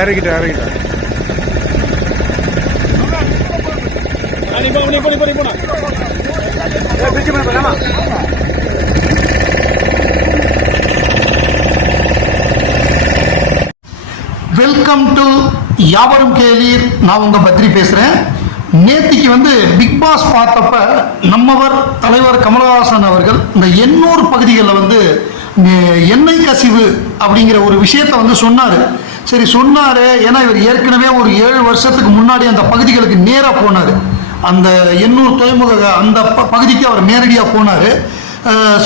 இறக்கிட்டேன் welcome to யாவரும் கேளீர். நான் உங்க பத்ரி பேசுறேன். நேத்திக்கு பிக் பாஸ் பார்த்தப்ப நம்மவர் தலைவர் கமலஹாசன் அவர்கள் இந்த எண்ணூர் பகுதிகளில் எண்ணெய் கசிவு அப்படிங்கிற ஒரு விஷயத்த சொன்னாரு. சரி சொன்னாரு, ஏன்னா இவர் ஏற்கனவே ஒரு 7 வருஷத்துக்கு முன்னாடி அந்த பகுதிகளுக்கு நேராக போனார். அந்த எண்ணூர் துறைமுக அந்த பகுதிக்கு அவர் நேரடியாக போனார்.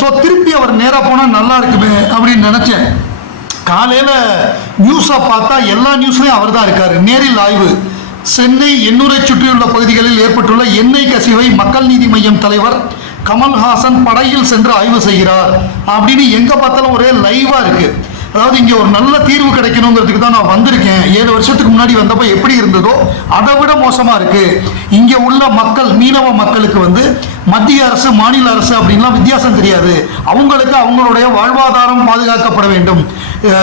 ஸோ திருப்பி அவர் நேராக போனால் நல்லா இருக்குமே அப்படின்னு நினச்சேன். காலையில் நியூஸை பார்த்தா எல்லா நியூஸ்லையும் அவர் தான் இருக்கார். நேரில் ஆய்வு. சென்னை எண்ணூரை சுற்றியுள்ள பகுதிகளில் ஏற்பட்டுள்ள எண்ணெய் கசிவை மக்கள் நீதி மய்யம் தலைவர் கமல்ஹாசன் படையில் சென்று ஆய்வு செய்கிறார் அப்படின்னு எங்கே பார்த்தாலும் ஒரே லைவாக இருக்குது. அதாவது இங்கே ஒரு நல்ல தீர்வு கிடைக்கணுங்கிறதுக்கு தான் நான் வந்திருக்கேன். 7 வருஷத்துக்கு முன்னாடி வந்தப்போ எப்படி இருந்ததோ அதை விட மோசமாக இருக்குது. இங்கே உள்ள மக்கள், மீனவ மக்களுக்கு மத்திய அரசு மாநில அரசு அப்படின்லாம் வித்தியாசம் தெரியாது. அவங்களுக்கு அவங்களுடைய வாழ்வாதாரம் பாதுகாக்கப்பட வேண்டும்.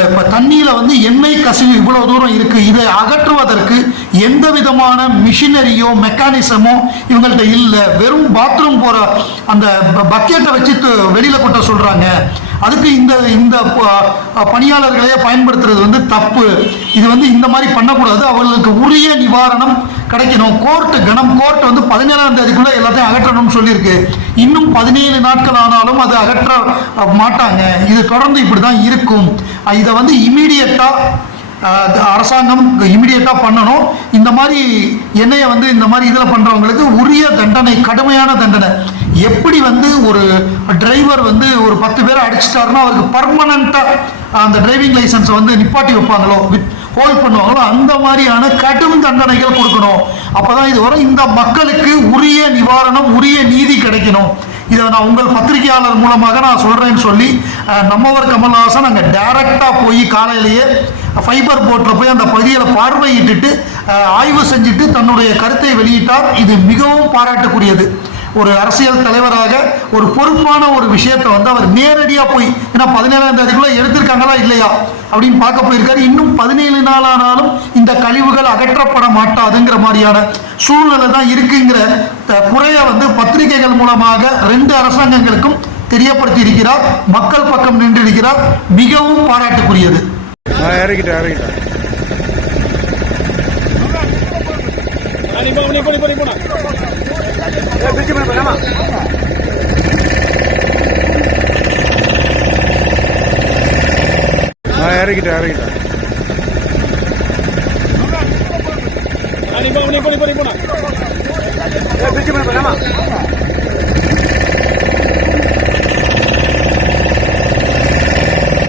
இப்போ தண்ணியில் எண்ணெய் கசிவு இவ்வளோ தூரம் இருக்குது. இதை அகற்றுவதற்கு எந்த விதமான மிஷினரியோ மெக்கானிசமோ இவங்கள்ட்ட இல்லை. வெறும் பாத்ரூம் போகிற அந்த பக்கெட்டை வச்சு வெளியில் கொட்ட சொல்கிறாங்க. அதுக்கு இந்த பணியாளர்களையே பயன்படுத்துறது தப்பு. இது இந்த மாதிரி பண்ணக்கூடாது. அவர்களுக்கு உரிய நிவாரணம் கிடைக்கணும். கோர்ட் 17ஆம் தேதிக்குள்ள எல்லாத்தையும் அகற்றணும்னு சொல்லியிருக்கு. இன்னும் 17 நாட்கள் ஆனாலும் அது அகற்ற மாட்டாங்க. இது தொடர்ந்து இப்படி தான் இருக்கும். இதை இமீடியட்டா அரசாங்கம் இமிடியேட்டா பண்ணணும். இந்த மாதிரி எண்ணெயை இந்த மாதிரி இதில் பண்றவங்களுக்கு உரிய தண்டனை, கடுமையான தண்டனை. எப்படி ஒரு டிரைவர் ஒரு 10 பேரை அடிச்சிட்டாருன்னா அவருக்கு பர்மனண்டா அந்த டிரைவிங் லைசன்ஸ் நிப்பாட்டி வைப்பாங்களோ, ஹோல்ட் பண்ணுவாங்களோ, அந்த மாதிரியான கடும் தண்டனைகள் கொடுக்கணும். அப்பதான் இது வர இந்த மக்களுக்கு உரிய நிவாரணம், உரிய நீதி கிடைக்கணும். இதை நான் உங்கள் பத்திரிகையாளர் மூலமாக நான் சொல்றேன்னு சொல்லி நம்மவர் கமல்ஹாசன் அங்கே டைரக்டா போய் காலையிலேயே ஃபைபர் போட்டில் போய் அந்த பகுதியில் பார்வையிட்டு ஆய்வு செஞ்சுட்டு தன்னுடைய கருத்தை வெளியிட்டார். இது மிகவும் பாராட்டுக்குரியது. ஒரு அரசியல் தலைவராக ஒரு பொறுப்பான ஒரு விஷயத்தை அவர் நேரடியாக போய், ஏன்னா 17ஆம் தேதிக்குள்ள எடுத்திருக்காங்களா இல்லையா அப்படின்னு பார்க்க போயிருக்காரு. இன்னும் 17 நாள் ஆனாலும் இந்த கழிவுகள் அகற்றப்பட மாட்டாதுங்கிற மாதிரியான சூழ்நிலை தான் இருக்குங்கிற குறைய பத்திரிகைகள் மூலமாக 2 அரசாங்கங்களுக்கும் தெரியப்படுத்தி இருக்கிறார். மக்கள் பக்கம் நின்றிருக்கிறார். மிகவும் பாராட்டுக்குரியது. இறக்கிட்டேன்